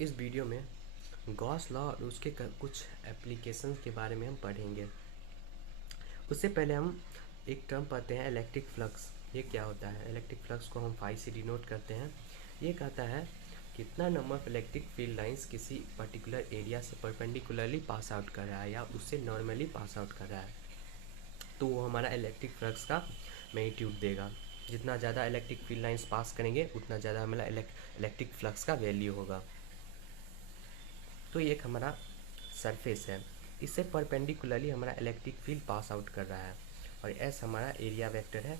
इस वीडियो में Gauss law और उसके कुछ एप्लीकेशंस के बारे में हम पढ़ेंगे। उससे पहले हम एक टर्म पढ़ते हैं, इलेक्ट्रिक फ्लक्स। ये क्या होता है? इलेक्ट्रिक फ्लक्स को हम फाई से डिनोट करते हैं। ये कहता है कितना number of electric field lines किसी पर्टिकुलर एरिया से परपेंडिकुलरली पास आउट कर रहा है या उससे नॉर्मली पास आउट कर रहा है, तो वो हमारा इलेक्ट्रिक फ्लक्स का मैग्नीट्यूड देगा। जितना ज़्यादा इलेक्ट्रिक फील्ड लाइंस पास करेंगे उतना ज़्यादा हमारा इलेक्ट्रिक फ्लक्स का वैल्यू होगा। तो ये एक हमारा सरफेस है, इससे परपेंडिकुलरली हमारा इलेक्ट्रिक फील्ड पास आउट कर रहा है। और एस हमारा एरिया वेक्टर है,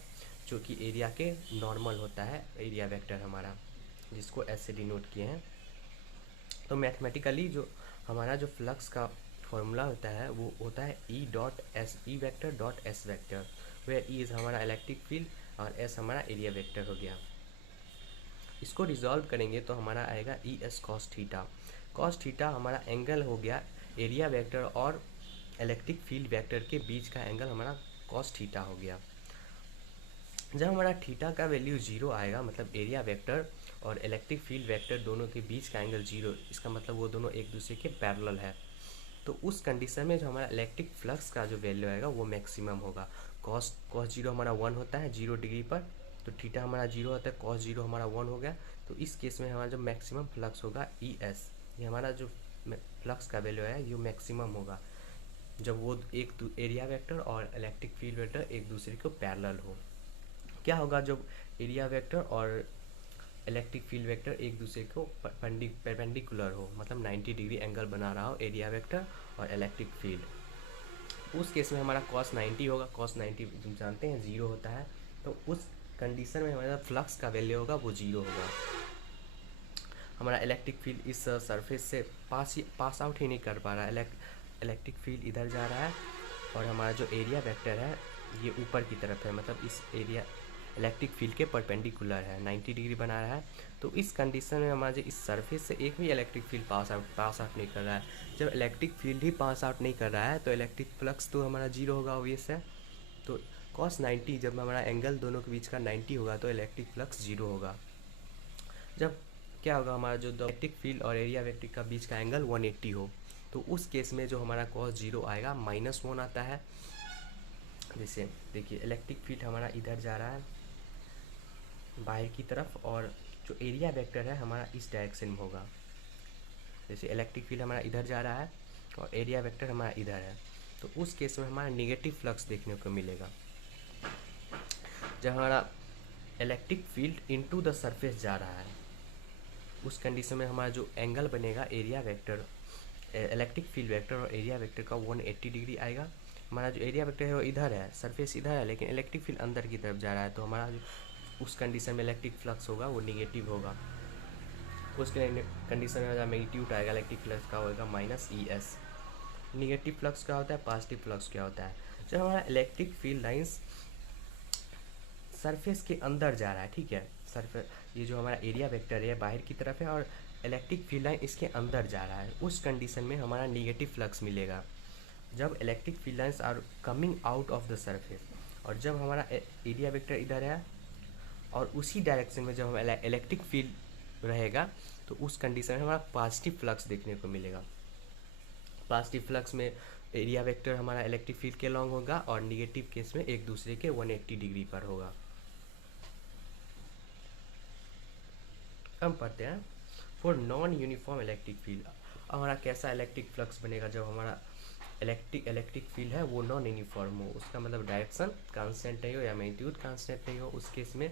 जो कि एरिया के नॉर्मल होता है, एरिया वेक्टर हमारा, जिसको एस से डिनोट किए हैं। तो मैथमेटिकली जो हमारा जो फ्लक्स का फॉर्मूला होता है वो होता है E dot S, E vector dot S vector, where E is हमारा इलेक्ट्रिक फील्ड और एस हमारा एरिया वेक्टर हो गया। इसको रिजॉल्व करेंगे तो हमारा आएगा E S cos theta. Cos theta हमारा एंगल हो गया एरिया वेक्टर और इलेक्ट्रिक फील्ड वेक्टर के बीच का एंगल हमारा कॉस थीटा हो गया। जब हमारा थीटा का वैल्यू जीरो आएगा, मतलब एरिया वेक्टर और इलेक्ट्रिक फील्ड वेक्टर दोनों के बीच का एंगल जीरो, इसका मतलब वो दोनों एक दूसरे के पैरेलल है। तो उस कंडीशन में जो हमारा इलेक्ट्रिक फ्लक्स का जो वैल्यू आएगा वो मैक्सिमम होगा। कॉस जीरो हमारा 1 होता है 0 डिग्री पर, तो थीटा हमारा 0 होता है, कॉस जीरो हमारा 1 हो गया। तो इस केस में हमारा जो मैक्सिमम फ्लक्स होगा ई एस, ये हमारा जो फ्लक्स का वैल्यू है ये मैक्सिमम होगा जब वो एक एरिया वेक्टर और इलेक्ट्रिक फील्ड वेक्टर एक दूसरे को पैरेलल हो। क्या होगा जब एरिया वेक्टर और इलेक्ट्रिक फील्ड वेक्टर एक दूसरे को परपेंडिकुलर हो, मतलब 90 डिग्री एंगल बना रहा हो एरिया वेक्टर और इलेक्ट्रिक फील्ड। उस केस में हमारा कॉस 90 होगा। कॉस 90 तुम जानते हैं 0 होता है, तो उस कंडीशन में हमारा फ्लक्स का वैल्यू होगा वो 0 होगा। हमारा इलेक्ट्रिक फील्ड इस सरफेस से पास आउट ही नहीं कर पा रहा है, इलेक्ट्रिक फील्ड इधर जा रहा है और हमारा जो एरिया वेक्टर है ये ऊपर की तरफ है, मतलब इस एरिया इलेक्ट्रिक फील्ड के परपेंडिकुलर है, 90 डिग्री बना रहा है। तो इस कंडीशन में हमारा जो इस सरफेस से एक भी इलेक्ट्रिक फील्ड पास आउट नहीं कर रहा है। जब इलेक्ट्रिक फील्ड ही पास आउट नहीं कर रहा है तो इलेक्ट्रिक फ्लक्स तो हमारा 0 होगा, ऑब्वियस है। तो कॉस 90, जब हमारा एंगल दोनों के बीच का 90 होगा तो इलेक्ट्रिक फ्लक्स 0 होगा। जब क्या होगा, हमारा जो इलेक्ट्रिक फील्ड और एरिया वेक्टर का बीच का एंगल 180 हो, तो उस केस में जो हमारा कॉस 0 आएगा -1 आता है। जैसे देखिए इलेक्ट्रिक फील्ड हमारा इधर जा रहा है बाहर की तरफ, और जो एरिया वेक्टर है हमारा इस डायरेक्शन में होगा। जैसे इलेक्ट्रिक फील्ड हमारा इधर जा रहा है और एरिया वेक्टर हमारा इधर है, तो उस केस में हमारा नेगेटिव फ्लक्स देखने को मिलेगा। जब हमारा electric field into the surface जा रहा है, उस कंडीशन में हमारा जो एंगल बनेगा area vector, electric field vector और एरिया वेक्टर का 180 डिग्री आएगा। हमारा जो एरिया वेक्टर है वो इधर है, सरफेस इधर है, लेकिन इलेक्ट्रिक फील्ड अंदर की तरफ जा रहा है, तो हमारा जो उस कंडीशन में इलेक्ट्रिक फ्लक्स होगा वो निगेटिव होगा। उस कंडीशन में हमारा मैग्नीट्यूड आएगा इलेक्ट्रिक फ्लक्स का होगा -ES। निगेटिव फ्लक्स क्या होता है, पॉजिटिव फ्लक्स क्या होता है? जब हमारा इलेक्ट्रिक फील्ड लाइंस सरफेस के अंदर जा रहा है, ठीक है, सरफेस ये जो हमारा एरिया वेक्टर है बाहर की तरफ है और इलेक्ट्रिक फील्ड लाइन इसके अंदर जा रहा है, उस कंडीशन में हमारा निगेटिव फ्लक्स मिलेगा। जब electric field lines are coming out of the surface, और जब हमारा एरिया वेक्टर इधर है और उसी डायरेक्शन में जब हमारा इलेक्ट्रिक फील्ड रहेगा, तो उस कंडीशन में हमारा पॉजिटिव फ्लक्स देखने को मिलेगा। पॉजिटिव फ्लक्स में एरिया वेक्टर हमारा इलेक्ट्रिक फील्ड के लॉन्ग होगा और निगेटिव केस में एक दूसरे के 180 डिग्री पर होगा। हम पढ़ते हैं for non uniform electric field. हमारा कैसा इलेक्ट्रिक फ्लक्स बनेगा जब हमारा इलेक्ट्रिक फील्ड है वो नॉन यूनिफॉर्म हो, उसका मतलब डायरेक्शन कांस्टेंट नहीं हो या मैग्नीट्यूड कांस्टेंट नहीं हो। उस केस में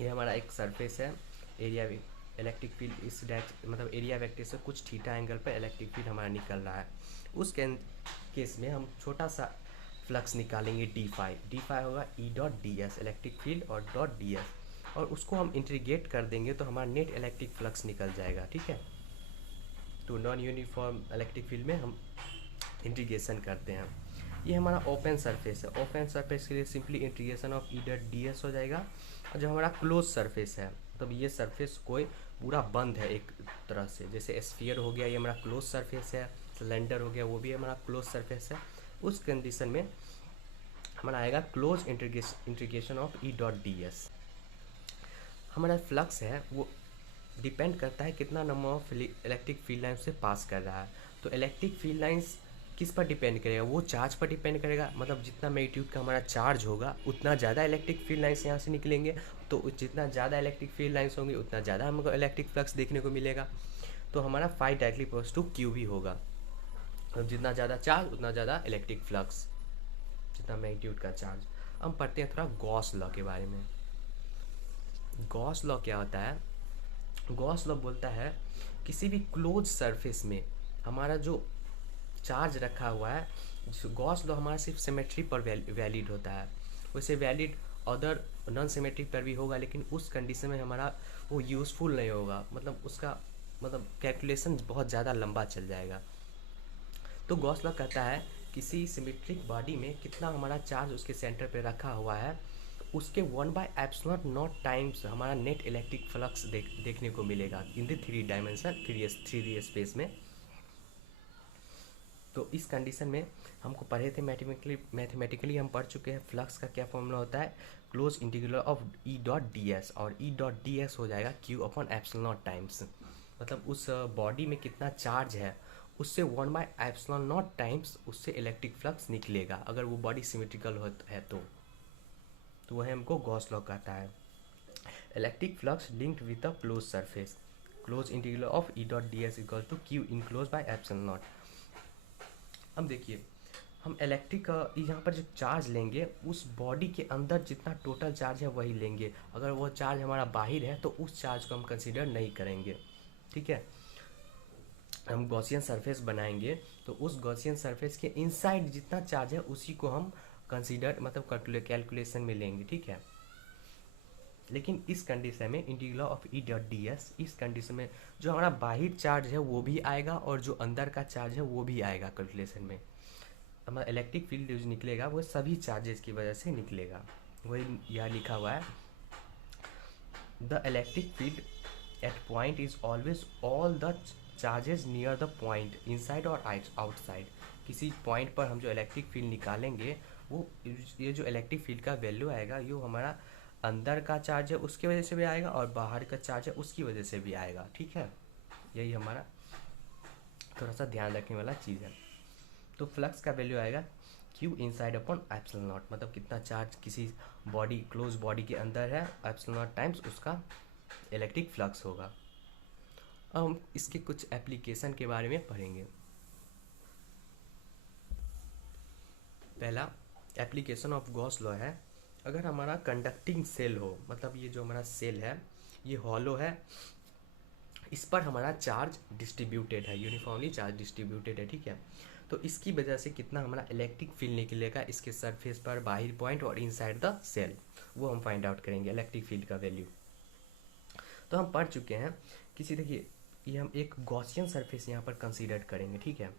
ये हमारा एक सरफेस है, एरिया इलेक्ट्रिक फील्ड इस मतलब एरिया वेक्टर से कुछ थीटा एंगल पर इलेक्ट्रिक फील्ड हमारा निकल रहा है। उस केस में हम छोटा सा फ्लक्स निकालेंगे डी फाई होगा E.ds इलेक्ट्रिक फील्ड और .ds, और उसको हम इंटीग्रेट कर देंगे तो हमारा नेट इलेक्ट्रिक फ्लक्स निकल जाएगा, ठीक है। तो नॉन यूनिफॉर्म इलेक्ट्रिक फील्ड में हम इंटीग्रेशन करते हैं। ये हमारा ओपन सरफेस है, ओपन सरफेस के लिए सिंपली इंटीग्रेशन ऑफ E.ds हो जाएगा। और जो हमारा क्लोज सरफेस है, मतलब ये सरफेस कोई पूरा बंद है एक तरह से, जैसे स्फीयर हो गया ये हमारा क्लोज सरफेस है, सिलेंडर हो गया वो भी हमारा क्लोज सरफेस है। उस कंडीशन में हमारा आएगा क्लोज इंटीग्रेशन ऑफ E.ds। हमारा फ्लक्स है वो डिपेंड करता है कितना number of electric field line से पास कर रहा है। तो इलेक्ट्रिक फील्ड लाइंस किस पर डिपेंड करेगा, वो चार्ज पर डिपेंड करेगा, मतलब जितना मैग्नीट्यूड का हमारा चार्ज होगा उतना ज़्यादा इलेक्ट्रिक फील्ड लाइन्स यहाँ से निकलेंगे। तो जितना ज़्यादा इलेक्ट्रिक फील्ड लाइन्स होंगी उतना ज़्यादा हमको इलेक्ट्रिक फ्लक्स देखने को मिलेगा। तो हमारा phi directly equals to Q भी होगा। तो जितना ज़्यादा चार्ज उतना ज़्यादा इलेक्ट्रिक फ्लक्स, जितना मैग्नीट्यूड का चार्ज। हम पढ़ते हैं थोड़ा गॉस लॉ के बारे में। गॉस लॉ क्या होता है? गॉस लॉ बोलता है किसी भी क्लोज सरफेस में हमारा जो चार्ज रखा हुआ है, गॉस लॉ हमारा सिर्फ सिमेट्री पर वैलिड होता है, वैसे वैलिड अदर नॉन सिमेट्रिक पर भी होगा, लेकिन उस कंडीशन में हमारा वो यूज़फुल नहीं होगा, मतलब उसका मतलब कैलकुलेशन बहुत ज़्यादा लंबा चल जाएगा। तो गॉस लॉ कहता है किसी सिमेट्रिक बॉडी में कितना हमारा चार्ज उसके सेंटर पे रखा हुआ है, उसके 1/एप्सिलॉन नॉट टाइम्स हमारा नेट इलेक्ट्रिक फ्लक्स देखने को मिलेगा in the 3 dimension 3D space में। तो इस कंडीशन में हमको पढ़े थे मैथमेटिकली हम पढ़ चुके हैं फ्लक्स का क्या फॉर्मूला होता है, close integral of E dot D S, और ई डॉट डी एस हो जाएगा Q upon epsilon naught times, मतलब उस बॉडी में कितना चार्ज है उससे 1/एप्सिलॉन नॉट टाइम्स उससे इलेक्ट्रिक फ्लक्स निकलेगा अगर वो बॉडी सिमेट्रिकल है तो वह हमको गॉस लॉ कहता है। Electric flux linked with a close surface, close integral of E dot D S equal to Q enclose by epsilon naught. अब देखिए हम इलेक्ट्रिक यहाँ पर जो चार्ज लेंगे उस बॉडी के अंदर जितना टोटल चार्ज है वही लेंगे, अगर वो चार्ज हमारा बाहर है तो उस चार्ज को हम कंसीडर नहीं करेंगे। ठीक है, हम गॉसियन सरफेस बनाएंगे तो उस गॉसियन सरफेस के इनसाइड जितना चार्ज है उसी को हम कंसीडर मतलब कैलकुलेशन में लेंगे। ठीक है, लेकिन इस कंडीशन में integral of E dot D S, इस कंडीशन में जो हमारा बाहर चार्ज है वो भी आएगा और जो अंदर का चार्ज है वो भी आएगा कैलकुलेशन में। हमारा इलेक्ट्रिक फील्ड जो निकलेगा वो सभी चार्जेस की वजह से निकलेगा, वही यहाँ लिखा हुआ है the electric field at point is always all the charges near the point inside और आउटसाइड। किसी पॉइंट पर हम जो इलेक्ट्रिक फील्ड निकालेंगे वो ये जो इलेक्ट्रिक फील्ड का वैल्यू आएगा ये हमारा अंदर का चार्ज है उसकी वजह से भी आएगा और बाहर का चार्ज है उसकी वजह से भी आएगा। ठीक है, यही हमारा थोड़ा सा ध्यान रखने वाला चीज़ है। तो फ्लक्स का वैल्यू आएगा Q inside upon epsilon not, मतलब कितना चार्ज किसी बॉडी क्लोज बॉडी के अंदर है एप्सिलॉन नॉट टाइम्स उसका इलेक्ट्रिक फ्लक्स होगा। अब हम इसके कुछ एप्लीकेशन के बारे में पढ़ेंगे। पहला एप्लीकेशन ऑफ गॉस लॉ है, अगर हमारा कंडक्टिंग सेल हो, मतलब ये जो हमारा सेल है ये हॉलो है, इस पर हमारा चार्ज डिस्ट्रीब्यूटेड है, यूनिफॉर्मली चार्ज डिस्ट्रीब्यूटेड है। ठीक है, तो इसकी वजह से कितना हमारा इलेक्ट्रिक फील्ड निकलेगा इसके सरफेस पर बाहर पॉइंट और इनसाइड द सेल, वो हम फाइंड आउट करेंगे इलेक्ट्रिक फील्ड का वैल्यू। तो हम पढ़ चुके हैं किसी, देखिए ये हम एक गॉसियन सरफेस यहाँ पर कंसीडर करेंगे। ठीक है,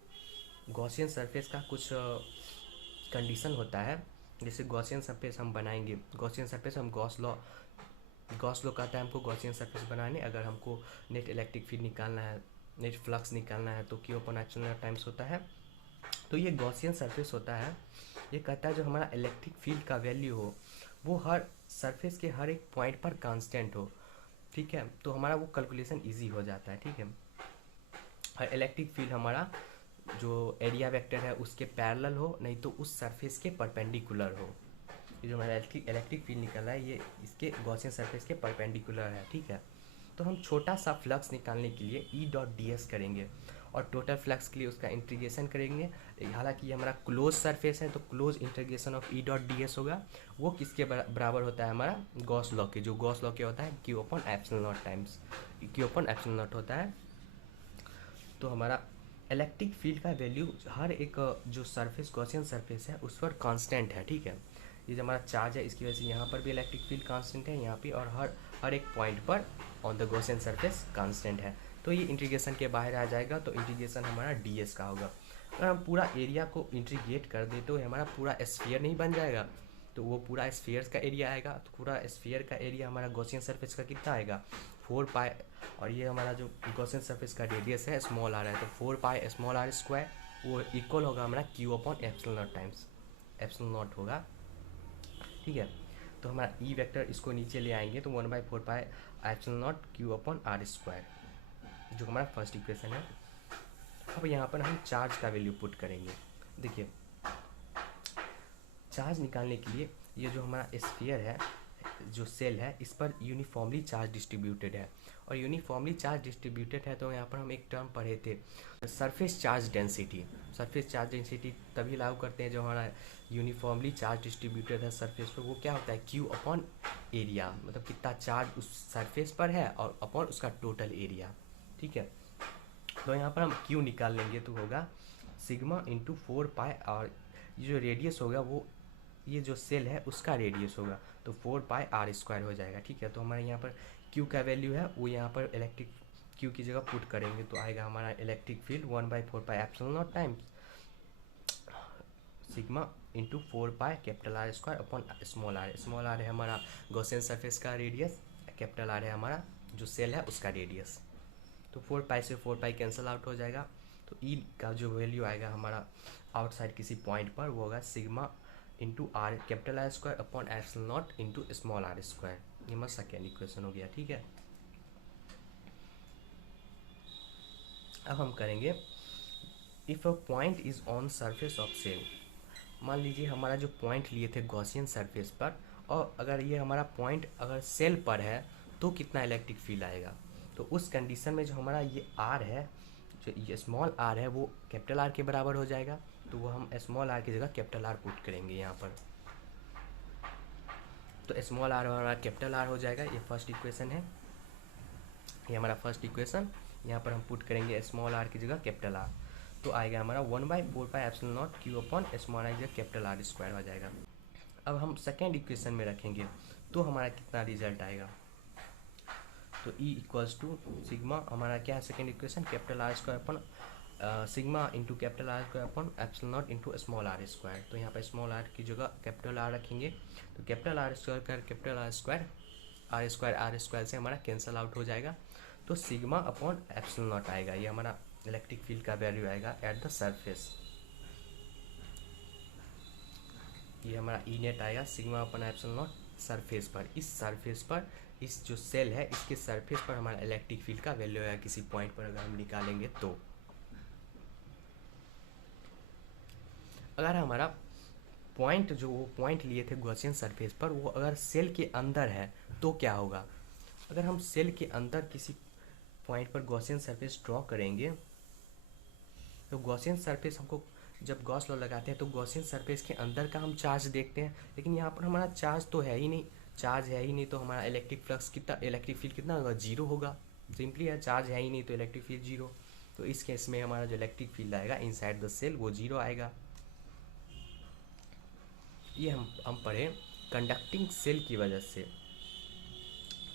गॉसियन सरफेस का कुछ कंडीशन होता है, जैसे गॉसियन सरफेस हम बनाएंगे, गॉसियन सरफेस हम गॉस लॉ कहता है हमको गॉसियन सरफेस बनाने, अगर हमको नेट इलेक्ट्रिक फील्ड निकालना है, नेट फ्लक्स निकालना है तो Q upon epsilon naught times होता है। तो ये गॉसियन सरफेस होता है, ये कहता है जो हमारा इलेक्ट्रिक फील्ड का वैल्यू हो वो हर सरफेस के हर एक पॉइंट पर कांस्टेंट हो। ठीक है, तो हमारा वो कैलकुलेशन इजी हो जाता है। ठीक है, हर इलेक्ट्रिक फील्ड हमारा जो एरिया वेक्टर है उसके पैरेलल हो, नहीं तो उस सरफेस के परपेंडिकुलर हो। ये जो हमारा इलेक्ट्रिक फील्ड निकल रहा है ये इसके गॉसियन सरफेस के परपेंडिकुलर है। ठीक है, तो हम छोटा सा फ्लक्स निकालने के लिए ई डॉट डी एस करेंगे और टोटल फ्लक्स के लिए उसका इंटीग्रेशन करेंगे। हालांकि ये हमारा क्लोज सरफेस है तो close integration of E dot D S होगा, वो किसके बराबर होता है हमारा गॉस लॉ के, जो गॉस लॉ क्या होता है Q upon epsilon naught times Q upon epsilon not होता है। तो हमारा इलेक्ट्रिक फील्ड का वैल्यू हर एक जो सरफेस गॉसियन सरफेस है उस पर कांस्टेंट है। ठीक है, ये जो हमारा चार्ज है इसकी वजह से यहाँ पर भी इलेक्ट्रिक फील्ड कांस्टेंट है यहाँ पे, और हर एक पॉइंट पर on the Gaussian surface constant है। तो ये इंटीग्रेशन के बाहर आ जाएगा, तो इंटीग्रेशन हमारा डी एस का होगा। अगर हम पूरा एरिया को इंटीग्रेट कर दे तो हमारा पूरा स्फीयर नहीं बन जाएगा, तो वो पूरा स्फीयर का एरिया आएगा। तो पूरा स्फीयर का एरिया हमारा गॉसियन सरफेस का कितना आएगा 4 पाई, और ये हमारा जो गॉसियन सरफेस का रेडियस है स्मॉल आर है, तो 4 पाई स्मॉल आर स्क्वायर वो इक्वल होगा हमारा Q upon epsilon naught times epsilon not होगा। ठीक है, तो हमारा ई वेक्टर इसको नीचे ले आएंगे तो 1/4 pi epsilon naught Q upon R square, जो हमारा फर्स्ट इक्वेशन है। अब यहाँ पर हम चार्ज का वैल्यू पुट करेंगे। देखिए चार्ज निकालने के लिए ये जो हमारा स्फीयर है, जो सेल है, इस पर यूनिफॉर्मली चार्ज डिस्ट्रीब्यूटेड है, और यूनिफॉर्मली चार्ज डिस्ट्रीब्यूटेड है तो यहाँ पर हम एक टर्म पढ़े थे surface charge density. Surface charge density तभी लागू करते हैं जो हमारा यूनिफॉर्मली चार्ज डिस्ट्रीब्यूटेड है सरफेस पर, वो क्या होता है क्यू अपॉन एरिया, मतलब कितना चार्ज उस सरफेस पर है और अपॉन उसका टोटल एरिया। ठीक है, तो यहाँ पर हम क्यू निकाल लेंगे तो होगा सिग्मा इंटू 4 पाई, और ये जो रेडियस होगा वो ये जो सेल है उसका रेडियस होगा, तो 4 पाई आर स्क्वायर हो जाएगा। ठीक है, तो हमारे यहाँ पर क्यू का वैल्यू है वो यहाँ पर इलेक्ट्रिक क्यू की जगह पुट करेंगे तो आएगा हमारा electric field 1/4 pi epsilon naught times sigma into 4 pi capital R square upon small R. Small R है हमारा गॉसियन सरफेस का रेडियस, कैपिटल आर है हमारा जो सेल है उसका रेडियस। तो 4 पाई से 4 पाई कैंसिल आउट हो जाएगा, तो ई का जो वैल्यू आएगा हमारा आउटसाइड किसी पॉइंट पर वो होगा sigma into R capital R square upon epsilon naught into small R square. ये हमारा सेकेंड इक्वेशन हो गया। ठीक है, अब हम करेंगे if a point is on surface of shell. मान लीजिए हमारा जो पॉइंट लिए थे गॉसियन सरफेस पर, और अगर ये हमारा पॉइंट अगर सेल पर है तो कितना इलेक्ट्रिक फील्ड आएगा। तो उस कंडीशन में जो हमारा ये आर है, जो ये स्मॉल आर है वो कैपिटल आर के बराबर हो जाएगा, तो वो हम स्मॉल आर की जगह कैपिटल आर पुट करेंगे यहाँ पर। तो स्मॉल आर हमारा कैपिटल आर हो जाएगा, ये फर्स्ट इक्वेशन है, ये हमारा फर्स्ट इक्वेशन। यहाँ पर हम पुट करेंगे स्मॉल आर की जगह कैपिटल आर, तो आएगा हमारा 1/4 pi epsilon naught Q upon small R की जगह कैपिटल आर स्क्वायर हो जाएगा। अब हम सेकेंड इक्वेशन में रखेंगे तो हमारा कितना रिजल्ट आएगा, तो ई इक्वल्स टू सिग्मा, हमारा क्या है second equation, capital R square upon sigma into capital R square upon epsilon naught into small R square. तो यहाँ पर स्मॉल आर की जगह कैपिटल आर रखेंगे, तो कैपिटल आर स्क्वायर कर कैपिटल आर स्क्वायर से हमारा कैंसल आउट हो जाएगा, तो सिग्मा अपॉन एप्सिलॉन नॉट आएगा। ये हमारा इलेक्ट्रिक फील्ड का वैल्यू आएगा एट द सरफेस। ये हमारा ई नेट आएगा sigma upon epsilon not surface पर, इस सरफेस पर, इस जो सेल है इसके सरफेस पर हमारा इलेक्ट्रिक फील्ड का वैल्यू आएगा किसी पॉइंट पर अगर हम निकालेंगे तो। अगर हमारा पॉइंट जो वो पॉइंट लिए थे गॉसियन सरफेस पर वो अगर सेल के अंदर है तो क्या होगा। अगर हम सेल के अंदर किसी पॉइंट पर गॉसियन सरफेस ड्रॉ करेंगे तो गॉसियन सरफेस हमको जब गॉस लॉ लगाते हैं तो गॉसियन सरफेस के अंदर का हम चार्ज देखते हैं, लेकिन यहाँ पर हमारा चार्ज तो है ही नहीं, चार्ज है ही नहीं, तो हमारा इलेक्ट्रिक फ्लक्स कितना, इलेक्ट्रिक फील्ड कितना होगा, जीरो होगा। सिंपली है, चार्ज है ही नहीं तो इलेक्ट्रिक फील्ड जीरो, तो इस केस में हमारा जो इलेक्ट्रिक फील्ड आएगा इनसाइड द सेल वो जीरो आएगा। ये हम पढ़े कंडक्टिंग सेल की वजह से।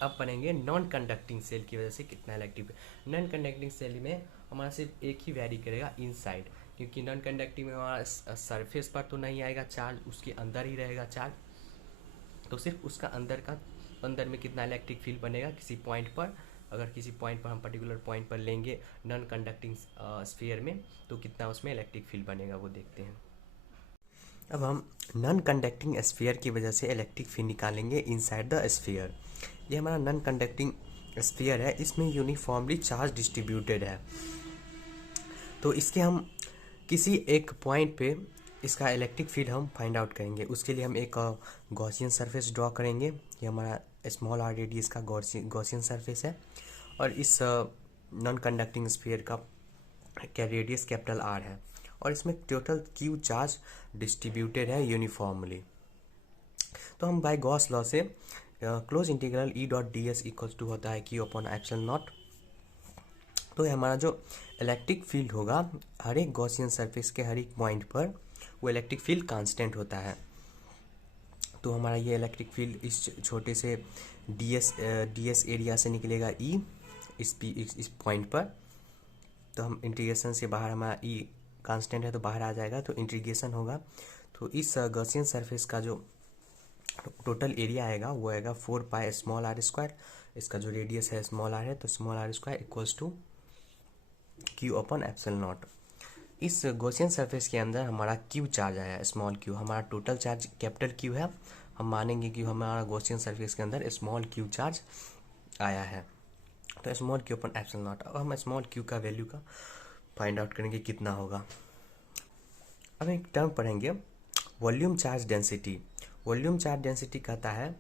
अब पढ़ेंगे नॉन कंडक्टिंग सेल की वजह से कितना इलेक्ट्रिक। नॉन कंडक्टिंग सेल में हमारा सिर्फ एक ही वैरी करेगा इनसाइड, क्योंकि नॉन कंडक्टिंग में हमारा सरफेस पर तो नहीं आएगा चार्ज, उसके अंदर ही रहेगा चार्ज, तो सिर्फ उसका अंदर में कितना इलेक्ट्रिक फील्ड बनेगा किसी पॉइंट पर। अगर किसी पॉइंट पर हम पर्टिकुलर पॉइंट पर लेंगे नॉन कंडक्टिंग स्फीयर में तो कितना उसमें इलेक्ट्रिक फील्ड बनेगा वो देखते हैं। अब हम नॉन कंडक्टिंग स्फीयर की वजह से इलेक्ट्रिक फील्ड निकालेंगे इनसाइड द स्फीयर। ये हमारा नॉन कंडक्टिंग स्फीयर है, इसमें यूनिफॉर्मली चार्ज डिस्ट्रीब्यूटेड है, तो इसके हम किसी एक पॉइंट पे इसका इलेक्ट्रिक फील्ड हम फाइंड आउट करेंगे। उसके लिए हम एक गॉसियन सरफेस ड्रॉ करेंगे। ये हमारा स्मॉल आर रेडियस का गॉसियन सरफेस है, और इस नॉन कंडक्टिंग स्फीयर का क्या रेडियस कैपिटल आर है, और इसमें टोटल क्यू चार्ज डिस्ट्रीब्यूटेड है यूनिफॉर्मली। तो हम बाय गॉस लॉ से close integral E dot D S equals to होता है क्यू अपॉन एप्सिलॉन नॉट। तो हमारा जो इलेक्ट्रिक फील्ड होगा हर एक गॉसियन सरफेस के हर एक पॉइंट पर वो इलेक्ट्रिक फील्ड कांस्टेंट होता है। तो हमारा ये इलेक्ट्रिक फील्ड इस छोटे से डी एस एरिया से निकलेगा ई इस पॉइंट पर, तो हम इंटीग्रेशन से बाहर हमारा ई कांस्टेंट है तो बाहर आ जाएगा, तो इंटीग्रेशन होगा, तो इस गॉसियन सरफेस का जो टोटल एरिया आएगा वो आएगा 4 पाई स्मॉल आर स्क्वायर। इसका जो रेडियस है स्मॉल आर है तो small R square equals to Q upon epsilon naught. इस गॉसियन सरफेस के अंदर हमारा क्यू चार्ज आया स्मॉल क्यू, हमारा टोटल चार्ज कैपिटल क्यू है, हम मानेंगे कि हमारा गॉसियन सरफेस के अंदर स्मॉल क्यू चार्ज आया है। तो स्मॉल क्यू अपन एप्सिलॉन नॉट, अब हम स्मॉल क्यू का वैल्यू का फाइंड आउट करेंगे कितना होगा। अब एक टर्म पढ़ेंगे volume charge density. Volume charge density कहता है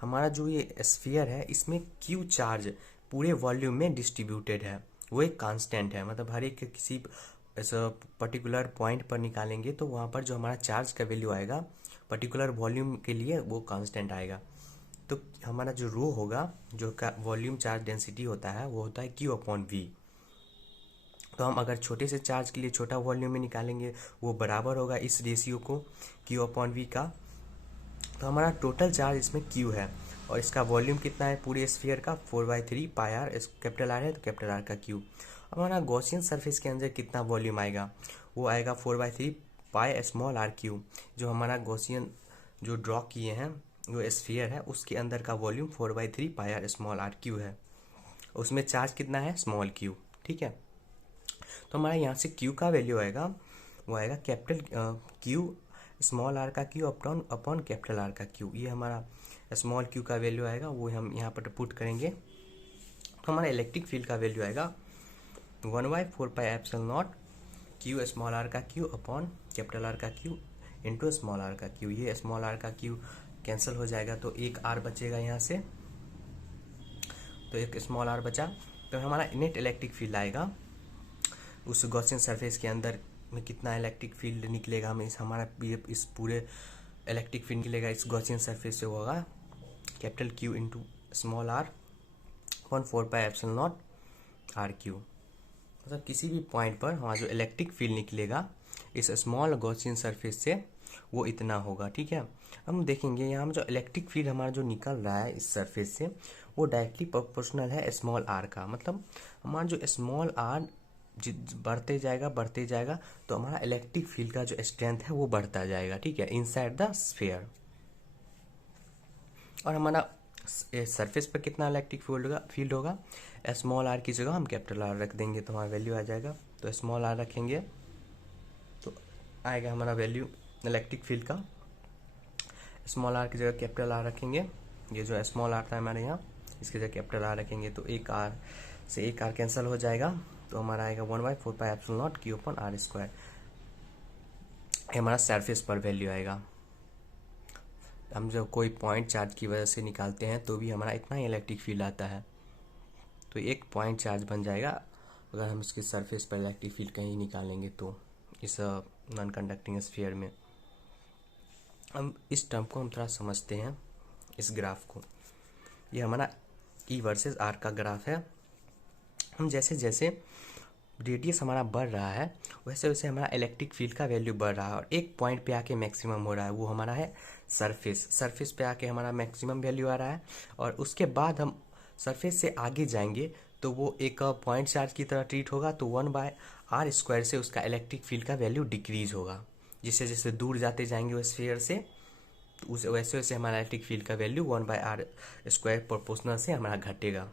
हमारा जो ये स्फीयर है इसमें क्यू चार्ज पूरे वॉल्यूम में डिस्ट्रीब्यूटेड है, वो एक कांस्टेंट है, मतलब हर एक किसी ऐसा पर्टिकुलर पॉइंट पर निकालेंगे तो वहाँ पर जो हमारा चार्ज का वैल्यू आएगा पर्टिकुलर वॉल्यूम के लिए वो कांस्टेंट आएगा। तो हमारा जो रो होगा, जो का वॉल्यूम चार्ज डेंसिटी होता है वो होता है क्यू अपॉन वी। तो हम अगर छोटे से चार्ज के लिए छोटा वॉल्यूम में निकालेंगे वो बराबर होगा इस रेशियो को क्यू अपॉन वी का। तो हमारा टोटल चार्ज इसमें क्यू है और इसका वॉल्यूम कितना है पूरे स्फीयर का 4/3 पाई आर, कैपिटल आर है तो कैपिटल आर का क्यू। हमारा गॉसियन सरफेस के अंदर कितना वॉल्यूम आएगा, वो आएगा 4/3 पाई स्मॉल आर क्यू। जो हमारा गॉसियन जो ड्रॉ किए हैं जो स्फीयर है उसके अंदर का volume 4/3 pi R small R cube है, उसमें चार्ज कितना है स्मॉल क्यू। ठीक है, तो हमारा यहाँ से क्यू का वैल्यू आएगा, वो आएगा कैपिटल क्यू स्मॉल आर का cube upon upon capital R का क्यू। ये हमारा स्मॉल क्यू का वैल्यू आएगा, वो हम यहाँ पर पुट करेंगे। तो हमारा इलेक्ट्रिक फील्ड का वैल्यू आएगा 1/4 pi epsilon naught Q small R का क्यू अपॉन कैपिटल आर का क्यू इंटू स्मॉल आर का क्यू। ये स्मॉल आर का क्यू कैंसिल हो जाएगा तो एक आर बचेगा यहाँ से, तो एक स्मॉल आर बचा। तो हमारा नेट इलेक्ट्रिक फील्ड आएगा उस गॉसियन सरफेस के अंदर में कितना इलेक्ट्रिक फील्ड निकलेगा, हमें हमारा इस पूरे इलेक्ट्रिक फील्ड निकलेगा इस गॉसियन सरफेस से होगा capital Q into small R 1/4 pi epsilon naught R cube. मतलब किसी भी पॉइंट पर हमारा जो इलेक्ट्रिक फील्ड निकलेगा इस स्मॉल गॉसियन सरफेस से वो इतना होगा। ठीक है, हम देखेंगे यहाँ में जो इलेक्ट्रिक फील्ड हमारा जो निकल रहा है इस सरफेस से वो डायरेक्टली प्रोपोर्शनल है स्मॉल आर का। मतलब हमारा जो स्मॉल आर बढ़ते जाएगा तो हमारा इलेक्ट्रिक फील्ड का जो स्ट्रेंथ है वो बढ़ता जाएगा। ठीक है, इनसाइड द स्फीयर। और हमारा सरफेस पर कितना इलेक्ट्रिक फील्ड होगा स्मॉल आर की जगह हम कैपिटल आर रख देंगे तो हमारा वैल्यू आ जाएगा। तो स्मॉल आर रखेंगे तो आएगा हमारा वैल्यू इलेक्ट्रिक फील्ड का। स्मॉल आर की जगह कैपिटल आर रखेंगे, ये जो स्मॉल आर था हमारे यहाँ इसकी जगह कैपिटल आर रखेंगे तो एक आर से एक आर कैंसिल हो जाएगा। तो हमारा आएगा 1/4 pi epsilon naught Q upon R square. हमारा सरफेस पर वैल्यू आएगा। हम जब कोई पॉइंट चार्ज की वजह से निकालते हैं तो भी हमारा इतना ही इलेक्ट्रिक फील्ड आता है, तो एक पॉइंट चार्ज बन जाएगा अगर हम इसके सरफेस पर इलेक्ट्रिक फील्ड कहीं निकालेंगे तो इस नॉन कंडक्टिंग स्फीयर में। हम इस टर्म को हम थोड़ा समझते हैं, इस ग्राफ को। ये हमारा ई वर्सेस आर का ग्राफ है। हम जैसे जैसे रेडियस हमारा बढ़ रहा है वैसे वैसे हमारा इलेक्ट्रिक फील्ड का वैल्यू बढ़ रहा है और एक पॉइंट पे आके मैक्सिमम हो रहा है, वो हमारा है सरफेस पे आके हमारा मैक्सिमम वैल्यू आ रहा है। और उसके बाद हम सरफेस से आगे जाएंगे तो वो एक पॉइंट चार्ज की तरह ट्रीट होगा, तो 1/r² से उसका इलेक्ट्रिक फील्ड का वैल्यू डिक्रीज होगा। जैसे जैसे दूर जाते जाएंगे वो स्फीयर से तो उस वैसे वैसे हमारा इलेक्ट्रिक फील्ड का वैल्यू 1/r² प्रोपोर्शनल से हमारा घटेगा।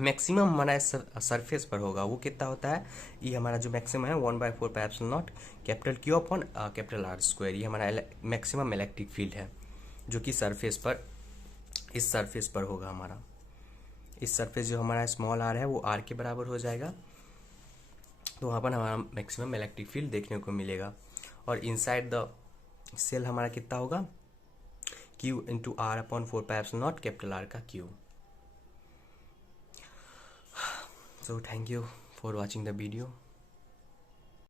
मैक्सिमम हमारा सरफेस पर होगा, वो कितना होता है, ये हमारा जो मैक्सिमम है 1/4 pi epsilon naught capital Q upon capital R square. ये हमारा मैक्सिमम इलेक्ट्रिक फील्ड है जो कि सरफेस पर इस सरफेस पर होगा हमारा। इस सरफेस जो हमारा स्मॉल आर है वो आर के बराबर हो जाएगा, तो वहाँ पर हमारा मैक्सिमम इलेक्ट्रिक फील्ड देखने को मिलेगा। और इनसाइड द सेल हमारा कितना होगा Q into R upon 4 pi epsilon naught capital R का cube. So thank you for watching the video.